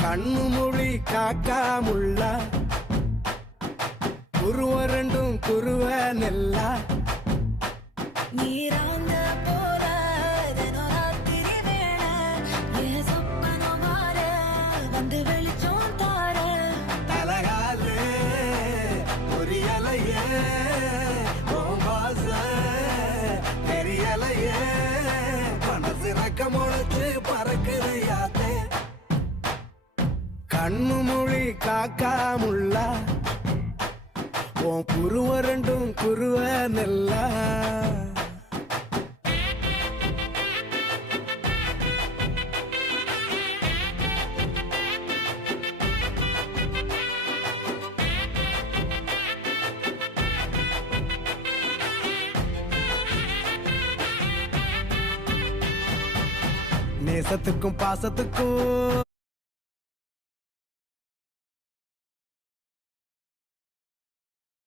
கண்ணு மொழி காக்காமுள்ள குருவரண்டும் குருவ நெல்லா நீராந்த போல தினராத்திரி வேள என் சொப்பனம் மாற வந்து வெளிச்சம் தார தலகாலு பொரியலையே ஓம்பாச தெரியலையே மனசு ரக்க முளைச்சு பறக்குதையாத்தே கண்ணு மொழி காக்காமுள்ள உன் குருவரண்டும் குருவ நெல்லா நேசத்துக்கும் பாசத்துக்கும்